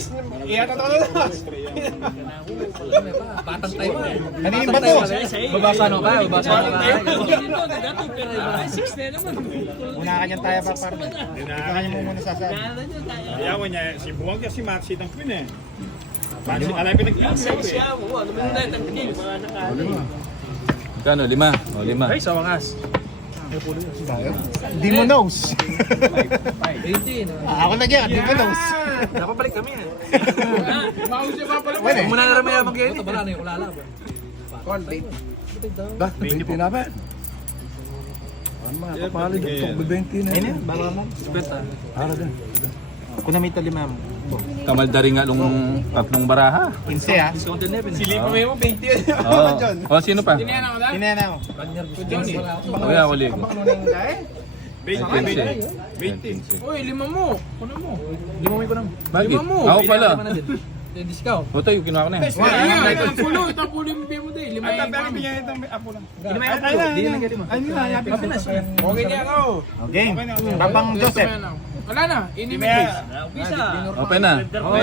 Inis, iyata ito na. Batang tayo ba? Kaninin ba to? Babasa no ba? Babasa no ba? Una ka niyang tayo pa, partner. Ikaw ka niya mo muna sasabi. Kaya ko niya, si Buwag niya si Maxi ng Queen eh. Maxi, alam mo Kano? 5? O, 5. Ay, sa wangas. Hindi mo knows. 18. Ako na yan, hindi mo knows. Napabalik kami eh. Pwede. Kung muna na rin mayamang ganyan. Ito ba na yung kulalaban? Ba, 20 na ba? Ano mga kapalig? 20 na. Ayun, baka lang. Ara din. Kung namita 5 mo. Kamaldari nga nung tatlong baraha. 15 ha? Discount 11. Silipa mo yung 20 yan. O, sino pa? Tinayana ko na? Tinaya na ako. Kanyar gusto Johnny. O, yan, uli ko. 20. Uy, 5 mo. Kuno mo. 5 mo ko nang. Bakit? 5 mo. Ako pala. Yung discount. O, tayo, kinuha ko na yan. Ang pulo, ito ang pulo yung bigay mo din. 5 yung pang. Apo lang. Hindi naman yung pulo. Hindi naman yung Ay, nila, yapin na. Okay niya ako. Okay. Babang Joseph. Wala na, inimigay. Open na. Oh,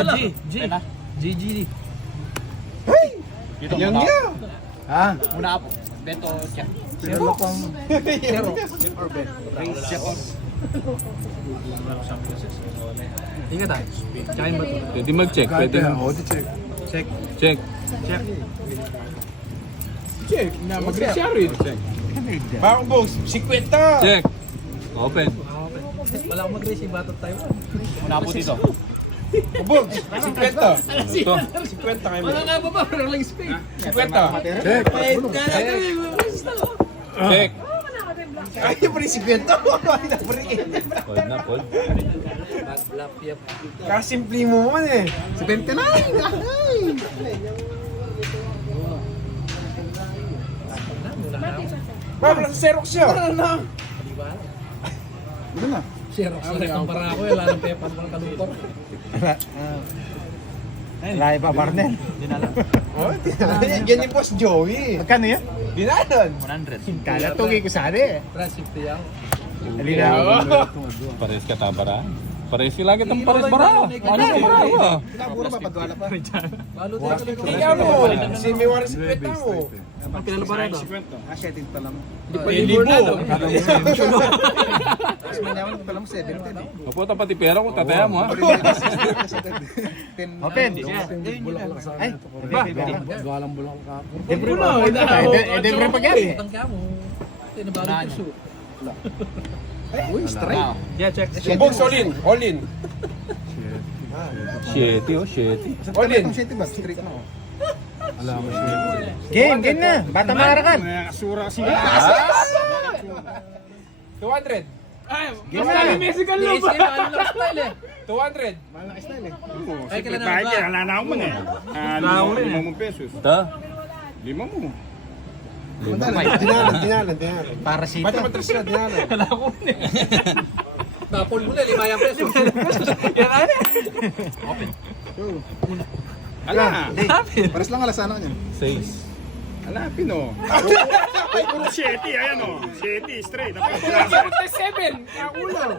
G. Yan niya. Ha? Muna ako. Beto siya. Zero pang... Zero. Ingat tayo. Kain ba ito? Pwede mag-check. Pwede na. Check. Check. Check, na mag-reach rin. Bakong boss, 50. Check. Open. Wala akong mag-race yung batot tayo. Muna po dito. Boss, 50. Ito. 50 kayo mo. Wala nga ba ba? Walang lang space. 50. Check. Check. Kaya pa rin 50. Hold na, hold. Mag-bluff yap. Kasimple mo man eh. 79. Ay. Wala sa Xerox siya. Ano na? Xerox na rin ang para ako. Wala nang pepan ng kalupor. Lahi pa, partner. Oh, yan yung boss Joey. Magkano yan? Dinalan. 100. Kala tugi ko sa ari. Transipte yan. Halina. Pares ka tabara. Pares sila kitang pares baraha. Pares ka baraha. Puro ba padwala pa? Balo tayo kami. Ikaw mo. Si Miwari 50 mo. Ang kilala pa rin ito. Ah, 7 pa lang. Libo. Mas manyaman pa lang 7. Kaputa pati pera ko, tataya mo ha. Open. Ay, ba? Walang bulak ka. Debra pa. Debra pa yan. Utang ka mo. Tinabalo ko shoot. Uy, straight. Yeah, check. Boss, all in. All in. Shitty oh, shitty. All in. Straight na. Game na. Bata maharakan. Sura siya. 200. Ay, Game na. Mexican love. Style eh. 200. Malaki style eh. Ay, kailan na ba? Wala na ako man eh. Limang pesos. Ito. 5 mo. Dinalan. Para Ba't sita. naman tres na dinalan? Wala ko na eh. Tapol mo na, 5 pesos. Yan ano eh. Ala. Pares lang alas ano niyan. 6. Ala, Pino. Ay, puro 7. Ayan o. 7, straight. 7. Kakulo.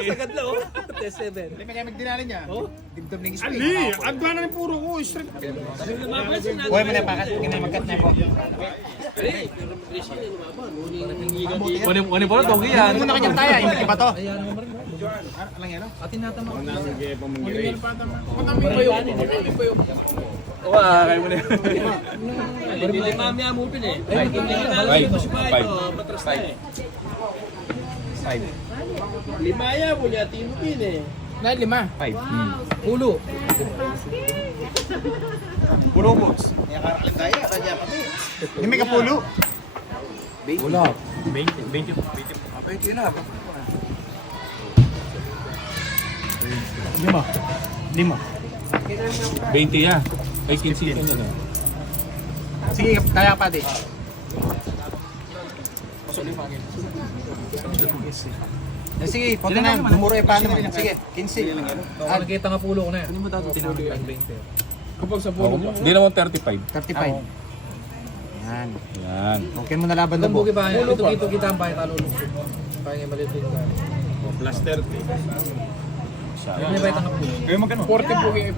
Sagad lang oh. Test 7. Hindi pa kaya magdinalan niya. Dibdom ng spray. Ali, agwa na rin puro ko. Straight. Uy, may napakat. Magkat na po. Kunin po na, togi yan. Muna kanyang taya. Hindi ba to? Ayan naman rin. Alang yan. Atin natin mga. Sige, pamanggiray. Wah, kayo muna. Lima niya mo pin eh. 5. Limaya po niya, tinupin eh. Na 5. 5. Ulo. Puro box. Hindi may kapulo. Wala. 20. Lima. 20 ya. Ay, 15 ka na. Sige, kaya pa di. Sige, pwede na. Bumuro pa naman. Sige, 15. Ah, nakita nga pulo ko na yan. Hindi mo dati tinulog ang 20. Kapag sa puro mo. Hindi naman 35. 35. Yan. Yan. Okay mo nalaban na Ang po. bugi pa. Ito kita ang bahay talo. Kaya nga maliit din ka. Plus 30. Ano ba itang kapo? Kayo magkano? 40 po kayo.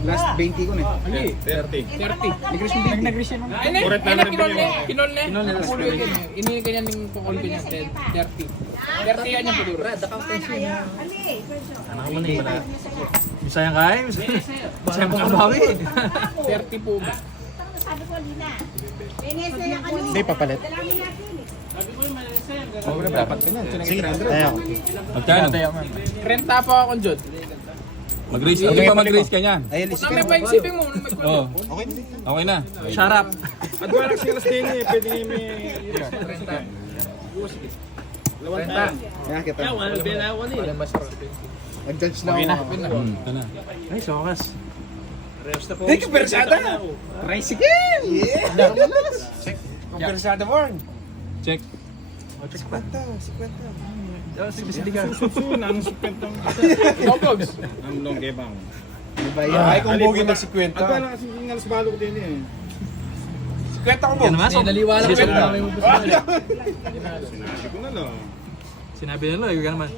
Last 20 ko na. Hindi, 30. 30. Nag-resign mo. Ay, na. Correct Ay, na na. Kinol na. Pulo yun. Ini kanya ng pukul ko niya. 30. 30 yan yung pulo. Brad, Anak mo na yun pala. Misayang kay? Misayang kabawi. 30 po ba? Hindi, papalit. Dapat ka niyan. Sige, tayo. Magkano? Renta po ako dyan. Mag-raise. Hindi pa mag-raise ka niyan. Ay, Kung may pa-isipin mo. Oo. Okay, hindi. Okay na. Shut up. At wala sila din eh. Pwede nga may... 30. Kaya kita. Walang masarap. Nag-judge na ako. Ito na. Ay, sokas. Thank you, Bersada! Tricycle! Yeah! Check. Conversada Born. Check. 50. Susun, ang sukwentang... Dogogs. Ang longebang. Diba yan? Ay, kung bugi na 50. At wala kasi yung alas balog din eh. 50 ko mo. Naliwa lang ko. Sinabi ko na lang. Sinabi nila, yung naman.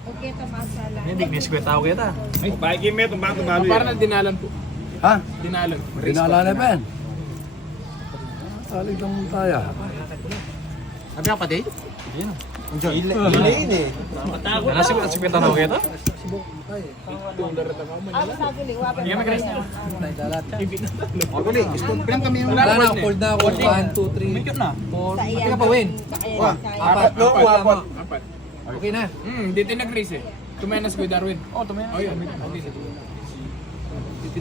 Okay, masala. Hindi, may 50 ako kita. Ay, bagi me, tumbang tumbalo Parang na dinalan po. Ha? Dinalan. Dinala pa yan. Talig lang tayo. Sabi ka pati? Hindi na. Ilayin eh. Nala 50 na ako kita? Ako naguli, wapag. Hindi kami Chris. Uli, pinang kami yung... Wala na, cold na ako. 1, 2, 3, 4. Pati ka pa, Win. Apat. Apat. Okay na. Dito nag-race eh. Tumayanas ko yung Darwin. Oh, tumayanas. Oh, yun. Okay.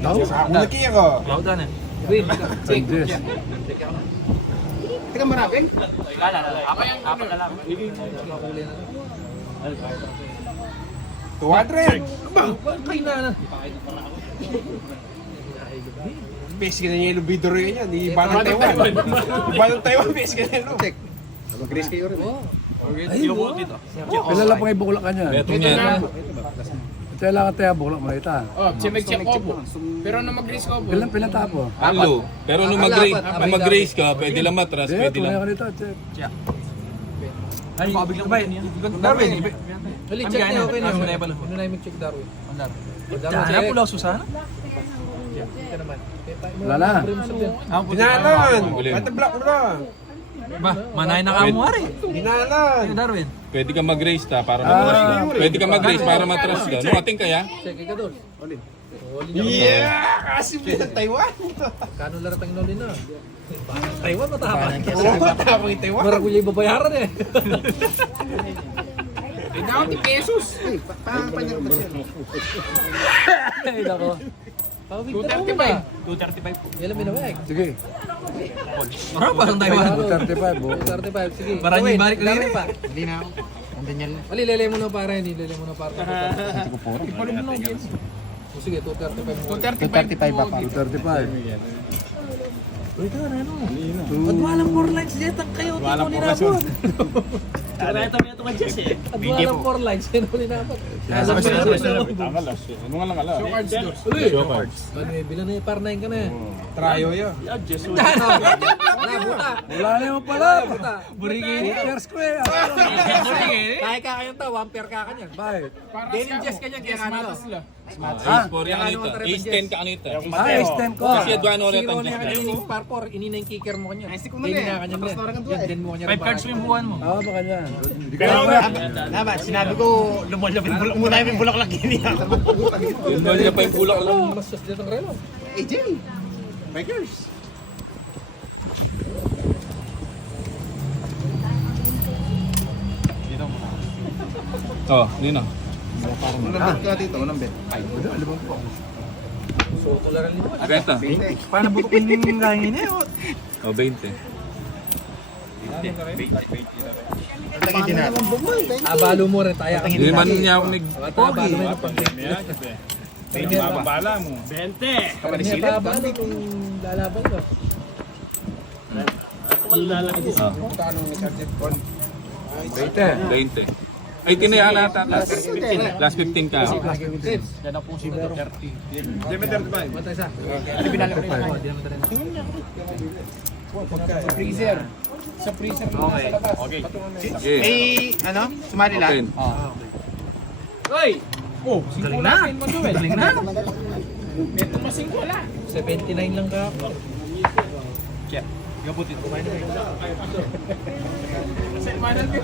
Ako nakiya ko. Lauda na. Win. Check. Teka, marapin? Ako yung apat na lang. 200. Kaya na. Basic na niya yung bidor yan. Di Banong Taiwan. Banong Taiwan, basic na yung check. Mag-race kayo rin. Ay, mo dito. Kailan lang pang ibukla ka niyan? Beto Ito niya. na. Kailangan tayo bukla mo ita. Oh, check ko po. Pero na mag-race ko po. Kailan pinatapo? Hello. Pero nung mag-race ka, pwede lang matras, Hindi, pwede tunay lang. ka nito. Check. Ay, pabiglang ba yan? Darwin, Hali, check niyo. Okay na. Ano na yung check Darwin? Dana po lang Susana? Wala na. Dinalan! Huli. At block mo na! Ba, manay na ka mo ari. Dinalan! Darwin. Pwede ka mag-race ta para matras ka. Pwede ka mag-race para matras ka. Nung ating kaya? Check ka doon. Yeah! Kasi pinag Taiwan! Kano laratang nolin na? Taiwan matapang. Oo, matapang yung Taiwan! Marang kulay babayaran eh. Ay, daw, 10 pesos. Ay, nako. 235. 235 po. Yan lang minawag. Sige. Marami parang Taiwan. 235 buo. 235, sige. Maraming balik na rin pa. Hindi na ako. Andun yan. Ali, lele mo na para, hindi lele mo na para. O sige, 235 mo. 235 pa pa. 235. At walang 4 lines dyan, kayo, Walang pagkasyon. At walang 4 lines, yan ulit napat. Ang alas eh. Ano nga lang alas? Show cards doon. Show cards. Ano eh, bilang na yung par 9 ka na eh. Trayo yun. Wala na yung pala. Burigini. Pairs ko eh. Kahit ka kayong tao, one pair ka kanyan. Bakit? Deninjas ka niyan, kaya kanito. Ace 4 yung anita. Ace 10 ka anita. Ace 10 ko. Kasi Adwano ulit Zero ang na Diyos. yung par 4, ini na yung kicker mo kanyan. Ay, Dinin na kanyan yan. Yan mo kanyan. 5 cards mo yung buwan mo. Ah, baka yan. Hindi ko Pero Tama, sinabi ko, lumalapit muna yung bulaklak yun yan. Yung ball niya pa yung bulak lang. Mas just dito ng relo. AJ! Bikers! Oh, Lino. Unang bet ka dito, unang bet. So, tularan nito. Benta. Paano butukin yung langin eh? Oh, 20. Lagi din natin. Abalo mo rin, taya ka. Hindi man niya ako Abalo mo rin pag Hindi mababala mo. abalo kung lalaban ka. Ah, 20. Ay, tinayaan ata. Last 15 ka. Yan na po si 30. Bata isa. Hindi binalik ko na. Hindi naman tayo. Sa freezer. Sa freezer. Okay. Okay. Sige. Ano? Sumali lang? Open. Hoy! Oh, galing na. Galing na. May tumasing ko lang. 79 lang ka. Check. Gabutin ko kayo na kayo. Kasi manal ko.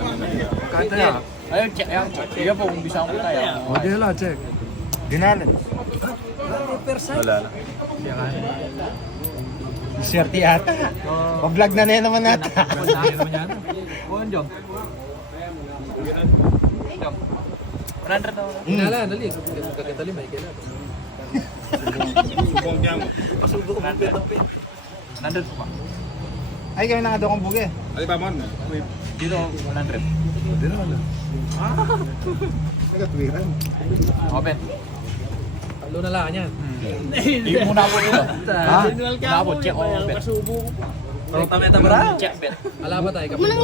Kata ya. Ayun, check. Ayun, check. Sige po, kung bisa ko tayo. Okay lang, check. Ginalan. Wala na. Swerte ata. Pa-vlog na naman natin. Pagdahin naman yan. Oo, Jom. Jom. 100 daw. Hinala, dali. Kagandali, may kailan. Subong niya mo. 100 pa. Ay, kami nakado kong bugi. Ali ba mo? Dito, 100. Hindi naman na. Nagatwiran. Open. Talo na lang yan. Hindi muna po dito. Ha? Muna po, check open. Parang tameta ba? Check bet. Ala ba tayo? Kapag muna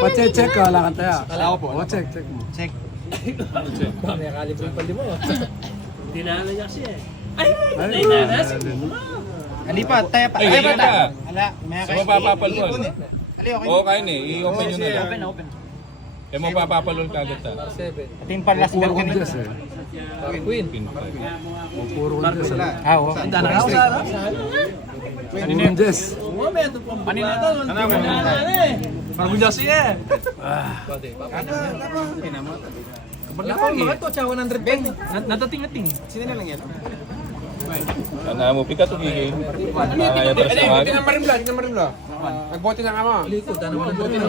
Pa-check ka, wala kang taya. Ala ko po. O, check mo. Check. May kalibre yung pali mo. Ay, Alipat, tayo pa. Ay, Ay, ganyan bata. ba? Ala, may Sa mapapapalpal. Ali, okay. Oo, kain eh. I-open nyo na yan. Open, open. Eh, mapapapalol ka agad ta. 7. Ito yung palas puro belt kong kanina. Diyos eh. Queen. Pin 5. O, puro kong Diyos eh. Ah, oo. Tanda na ako sa ano? Puro kong Diyos. Kanina to. Parang jasi eh. Pwede. Kapag lang mga to, tsaka 100 pen. Natating-ating. Sino na lang yan? Ano mo, pika to gigil. Nakakaya tayo sa mga. Marimla. Nagbote lang ama. Likod, ano mo nandun yun.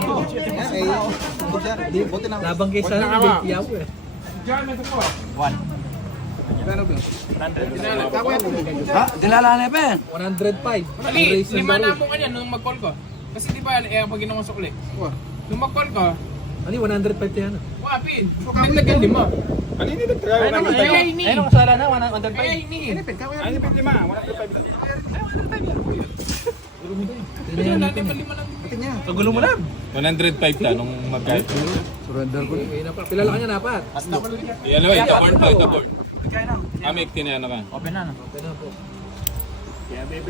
Ay, buti lang. Labang kayo sa akin, yaw eh. 100. Ha? Dilala na pen. 105. Ali, lima na po kanya nung mag-call ko. Kasi di ba, pag ginawang sukli. Nung mag-call ko, Ano 105 yan? wapin. Naglagan lima. Ali ni nagtrayo na kita. Kaya ini. Ayun ang kasala na, 105. Kaya ini. Ali pa lima, wala pa pa. Kaya natin pa lima lang. Kagulo mo lang. 105 ka nung magkait. Surrender ko. Okay na pa. Kilala ka niya dapat. Yan ba, ito board to, ito board. Amik, tinayaan ka. Open na. Okay na po.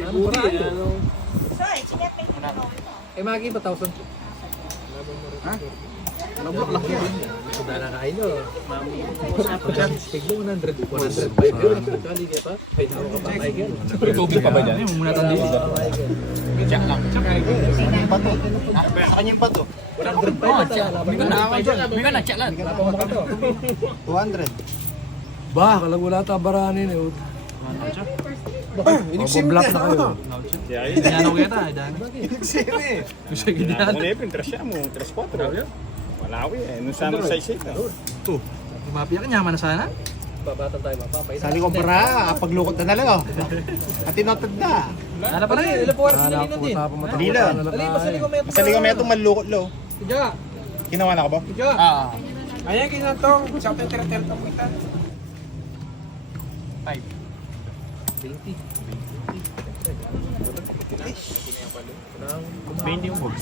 Ano pa tayo? Eh, Maki, 1,000. Ha? Nablok lang yun. Sudah na kain o. Tiglo 100. 105. Kali ka pa. Ay, nawa ka pa. Ay, gano'n. May tubig pa ba dyan? Muna tandi. Check lang. Check. Sa kanyang bato. 105 na talaga. Hindi ka na-check lang. 200. Ba, kalang wala tabaranin eh. Mabablock na kayo. Yan ako kita. Sebe. Gusto ko din. Ano yung pintres siya mo, 3-4. Wala ko eh, nung sa 6-8. Mapia ka nyaman na sana. Babatan tayo, mapapay. Sali ko para, paglukot na lang oh. At tinotad na. Sana pala eh. Ilan po oras Wala na po, din? tapos Dali lang. Dali, masali ko may Masali kami itong malukot lo. Tidya. Ginawa na ko ba? Tidya. Ayan, ginatong. Sa ter-ter to kita. 20. 20 yung box.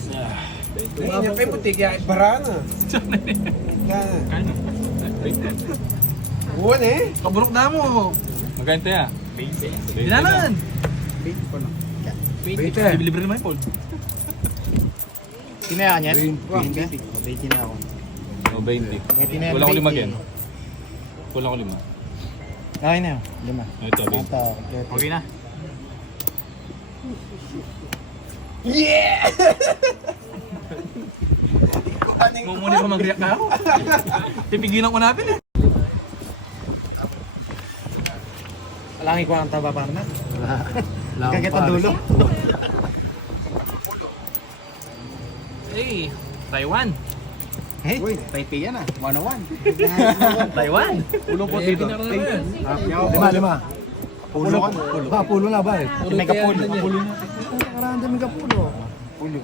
Hindi niya pa yung putik, ya, barana. Buwan eh. Kaburok na mo. Magkait ya? Dinanan. 20. Libre naman yung fold. Tinayaan yan? 20. 20 na ako. O, 20. Kulang ko 5 yan. Kulang ko 5. Okay na yun. Lima. Ito, 20. Ito. Okay na. Yeah! Mumuni pa mag-react na ako. Pipigilan ko natin eh. Alangi ko ang taba para na. Wala akong Kagita pares. dulo. Hey, Taiwan. Hey, Taipei yan ah. 101. Taiwan. Ulo po Eh, dito. pinak na naman. 5. Pulo ka. Ba, pulo na ba eh? May kapulo. Pulo na. Karanda may kapulo.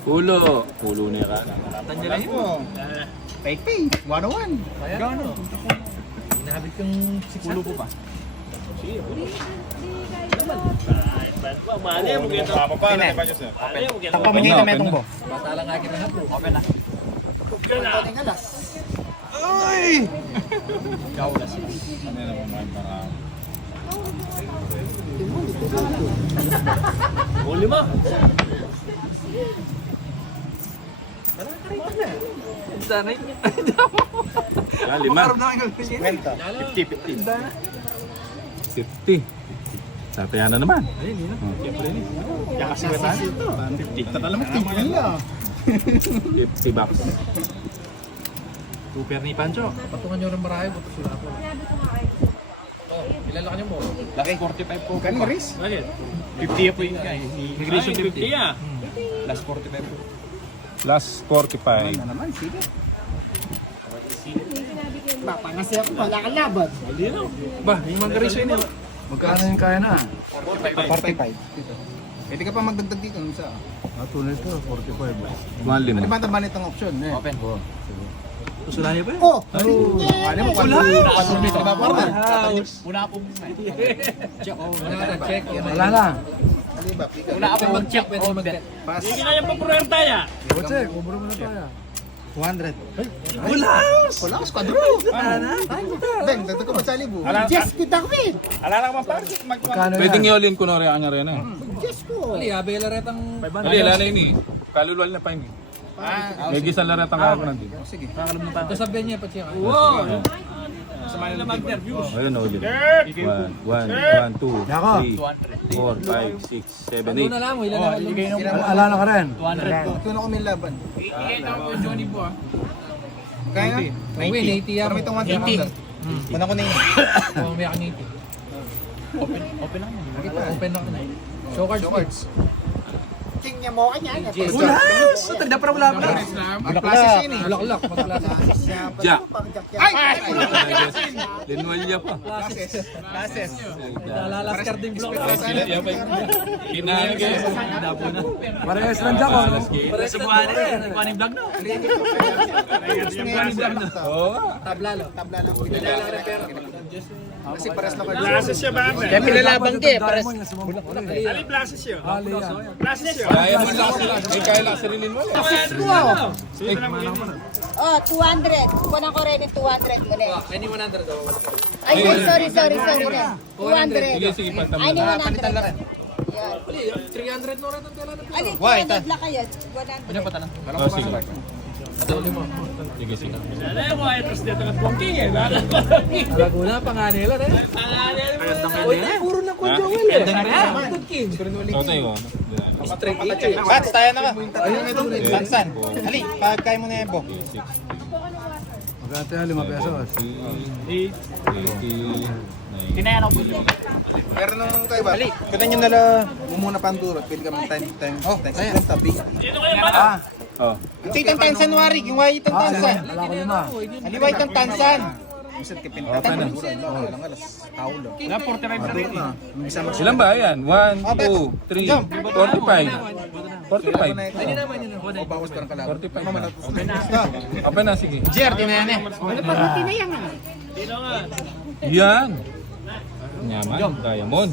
Pulo. Pulo niya ka. Tandiyan lang yun. Taipei. 101. Gano? Hinabit kang 6 Pulo po pa. Takpamigay na metong bo. Bata lang akin na po. Open na. Ay! Ano naman may barang? Ah, 5. 50. Sataya na naman. Kaya kasi wala ito. 50. Tatala mo, 50 nila. 50 bucks. Super ni Pancho. Patungan nyo ng marami, buto sila ako. Ilan lang kanyo mo? Laki 45 po. Kani Maris? 50 po yung guy. Migration 50 ah. Last 45 po. Last 45. Ano naman, sige. Papangas ako, wala kang laban. Ba, yung manggarisyo yun. Magkano yung kaya na? 45. Pwede ka pa magdagdag dito nung sa... Tunay ito, 45. 1 Ano limang. ba ang banit ang option? Eh? Open. Usulahin ba yun? Oh! Ano mo? Wala! Una po. Check. Wala na. Una po mag-check. Pwede mag-bet. Pass. O check, kumura mo na tayo. 200. Wala! Wala ka, squadron! Beng, dagdag ko pa sa libo. Yes, kita ko eh! Alala ka pa? Magkano yan? Pwedeng iolin ko na rin ang rin eh. Yes ko! Ali, abe laretang... Hindi, lala yun eh. Kalulwal na pa yun eh. May gisang laratang ako na din. Sige. Ito sabihin niya, pacheck. Ayun, ulit. 1, 2, 3, 4, 5, 6, 7, Ano na lang mo, ilan na lang. Alala ka rin. 200 ko. Kuno ko may laban. Kaya nga? Win, 80 yan. Parang itong 100. Kuna ko na yun. Oh, may akin 80. Open na. Show cards. Tingnan mo kanya. Wala! Tagda para wala pa. Mag-classes yun eh. Bulaklak, magklase. Ja. Ay! Linwalya pa. Classes. Nalalaskar din blok. Kinahin kayo. Parehas lang dyan ko. Para sa buwan eh. Buwan yung vlog na. Oo. Tablalo. Tabla lang. Kasi pares na kayo. Classes siya ba? Kaya pinalabang din. Pares. Ali, classes siya. Ali yan. Classes siya. Kaya mo lang sila. May kaya lang sa Linwalya. Oh, 200. Kunan ko rin yung 200 mo na. Any 100 daw. Ay, sorry. 200. Sige, sige, pantaman. Ay, ni 100. Yan. Ali, 300 no rin ang tela na. Ali, 200 lang kayo. 100. Oh, sige. Sige, sige. Laguna, panganela rin. Uy, puro na ko Joel eh. Tudkin. So, tayo. Straight Bats, tayo na ka. Sansan. Ali, pagkaya mo na yan, Bo. Magkano tayo, 5 pesos. 80, 90. Pero nung kayo ba? Ali, kunan nyo nala mumuna pa ang durot. Pwede ka mag time tabi. Oh. Ito yung Tansanwari, yung white ang Tansan. Wala ko 5. Ano white ang Tansan? Isang kipinta. Okay na. Taulo. Wala, 45 na rin. Ilan ba? Ayan. 1, 2, 3, 45. 45. Hindi naman yun. Bawas ka ng kalaban. 45 na. Okay na, sige. Jer, tinayan eh. Yan. Yaman, diamond.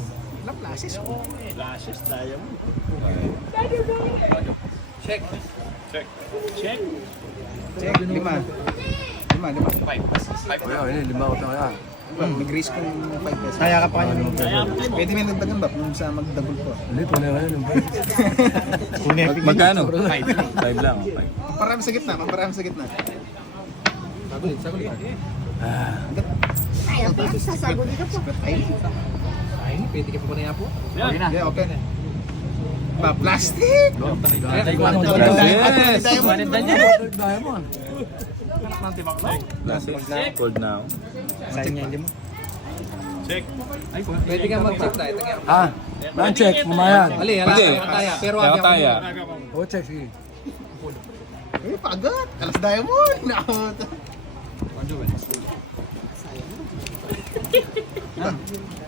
Check. Check, 5. 5. Ayun, 5 ko tayo. Nag-raise ko ng 5 pesos. Kaya ka pa kayo. Pwede may nagdagan ba? Nung sa mag-double ko. Hindi, tunay ka yun. Magkano? 5 lang. 5. Marami sa gitna, marami sa gitna. Sagulit. Ay, ang pesos sasagod dito po. Ay, Pwede ka pa ba na yan po? yeah, okay. Ba, plastic! Yes! Diamond. Plastic. Gold now. Sayang niya, hindi mo. Pwede ka mag-check tayo. Non-check, pumayag. Ali, Hindi. taya. Pero Kaya wag taya. O, check, sige. Eh, pagat! Kalas diamond! Nakot!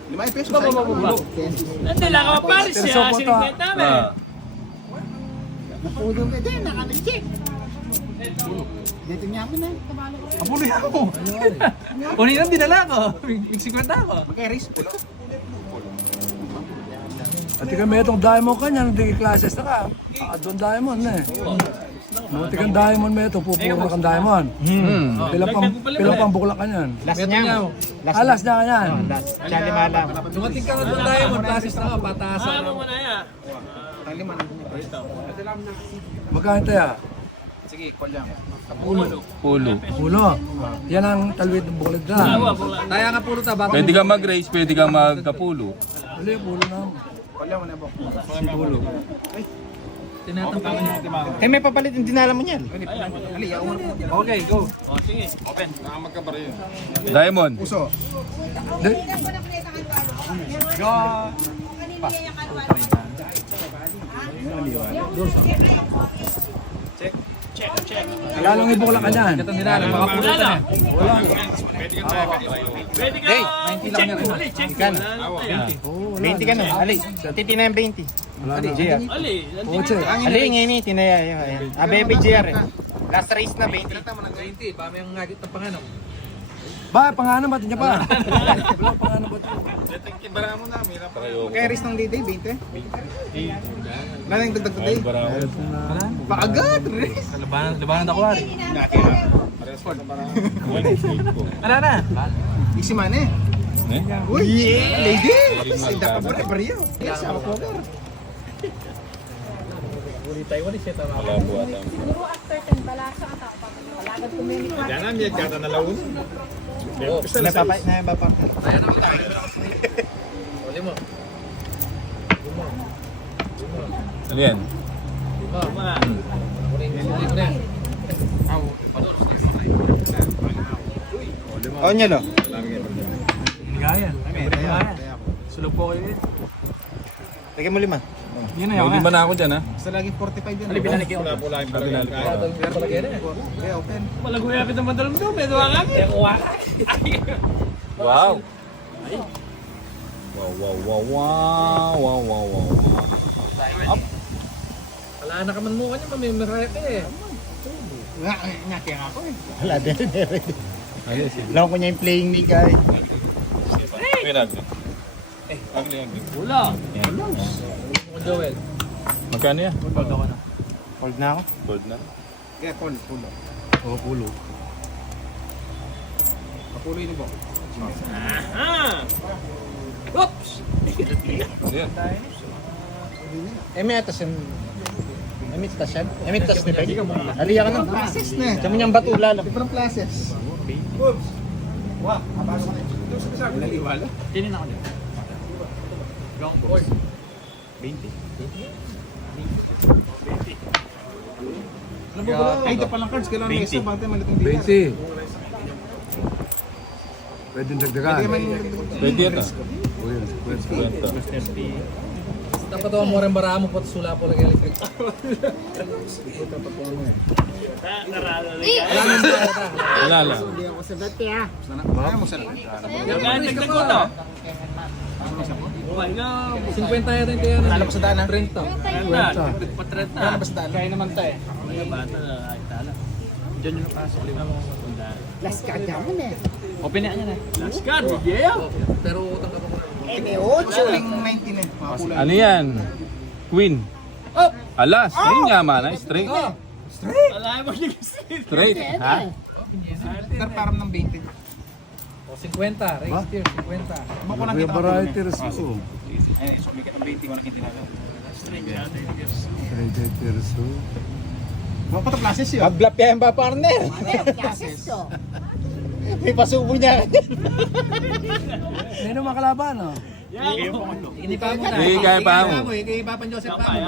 Lima yung peso sa'yo. Hindi lang ako paris siya. Sinigmenta namin. Napudong ka din, naka-check. Dito niya ako na. Apuloy ako. Uninang dinala ko. Big 50 ako. Mag-erase po. At ikaw may itong diamond ka niya, hindi classes na ka. Doon diamond na eh. Buti kang diamond mo ito, pupuro kang diamond. Pilang pang bukla ka yan. Last niya. Alas na ka yan. Last. Siya lima lang. Dumating ka na doon diamond, classes na ka, patasan na. Magkano tayo? Sige, call lang. Pulo. Ulo. Yan ang talwid ng buklag na. Taya nga pulo ta, baka Pwede ka mag-race, pwede ka magkapulo. Uli, ulo na. tinatampak niya. Eh, may papalit yung dinala mo niyan. Okay, go. Diamond. Puso. Lalong ibukla ka yan. Ito nila, baka pulo ta na. Hey, 90 lang yan. Ikan. 20 ka na. Ali. Titina yung 20. JR. Oche. Ali, ngayon tinaya. Bebe JR eh. Last race na 20. 20, ba may ngagit ng panganap. Ba, pangalan ba? Tinya pa. Wala pangalan ba? Kaya race ng D-Day, 20. Malang dagdag today. Paagad race. Labanan ako hari. Ano na? Easy man eh. Uy, lady! Sinda ka ba rin yun? Yes, ako po ka. Siguro after 10 pala sa ata. Palagad ko may Napapa. Uli mo. Ano yan? Oh, niya lo. Ligaya. Sulog po kayo eh. Lagyan mo 5. Yun Hindi ba na ako dyan ha? Basta laging 45 yan. Ali, binalik yun. Okay, open. Malaguyapit naman dalam doon. May duwa nga. Wow! Wow. Wala na ka man mo kanya. May marete eh. Nga, kaya nga ako eh. Wala din. Lang ko niya yung playing me guy. Wala. Joel. Magkano yan? Hold na ako. Gold na. Kaya call, pulo. Oo, pulo. Papulo yun po. Oops! Yan. May atas yan. May tas yan. May tas ni Peg. Aliya ka ng classes na. Diyan mo niyang batula lang. Different classes. Wow. Tinin ako niya. Long board. 20. Ay, ito palang cards. Kailangan may isa. Bante malitong 20. Pwedeng dagdagan. Pwede yan ah. O yun, 50. Dapat ako mo rin bara mo po sula po lagi electric. Wala lang. Cinquenta yata yung tayo. Alam ko sa daan, ha? 30. Kaya basta daan. Kaya naman tayo. Last card naman eh. Open na niya na. Last card, yeah. Pero utang ka pa muna. Chuling 19 eh. Makakulay. Ano yan? Queen. Oh! Alas, yun yaman na. Straight. Alay mo yung Straight. Ha? Tarparam ng 20. O 50, race tier, 50. Bako lang Kuya kita. variety reso. Ay, sumikat ng 20. Walang kintinala. Variety reso. Bako pa classes yun. Ablap yan ba, partner? Classes to. May pasubo niya. Sino makalaban, no? Hindi pa mo na. Hindi, kaya pa mo. Kay Papan Joseph pa mo.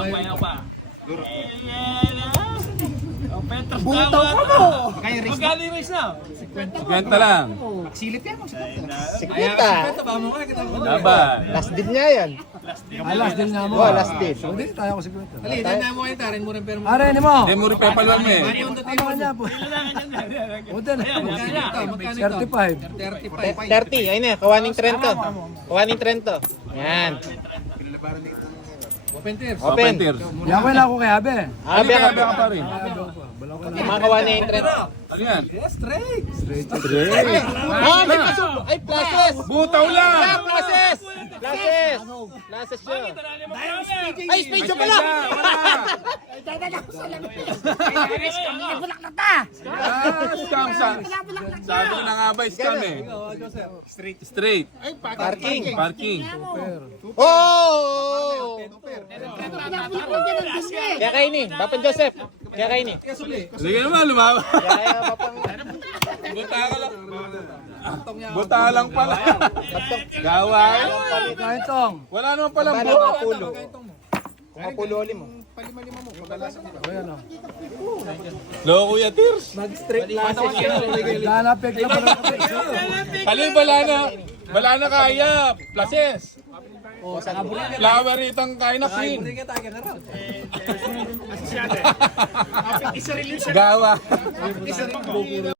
Butaw ka mo. Kaya race. Magkano yung race na? 50 lang. Silip yan. 50 ba mo nga? Kita mo. Laban. Last deal niya yan. Last din nga mo. Oh, last deal. Hindi, tayo ko 50. Ali, tanda mo kayo tarin mo rin pero mo. Are, ni mo. Hindi mo rin pepalwan mo eh. Ano niya po? Uda na. Magkano ito? 35. 35. 30. Ayun na. Kawaning Trento. Kawaning Trento. Yan. Open tiers. Open tiers. Yaman ako kay Abe. Abi Sabi ka ka pa rin. Mga kawaning Trento. Ano yan? Straight. Ah, may pasok! Ay, pluses! Butaw lang! Pluses! Pluses! Pluses siya. Ay, spade siya pala! Scam sa. Sabi ko na nga ba, scam eh. Straight. Parking. Parking. Oh! Kaya kayo ni, Bapan Joseph. Kaya kayo ni. Sige naman, lumama. Kaya Bapan... Buta ka lang. Buta lang pala. Gawa eh. Kain tong. Wala naman palang Kaya buta. Mapulo. Kung Mapulo ulit mo. Loko Kuya Tirs. Lalapit na pala. Alin, bala na kaya. Plases. Flower itang kaya na queen. Isa release. Gawa.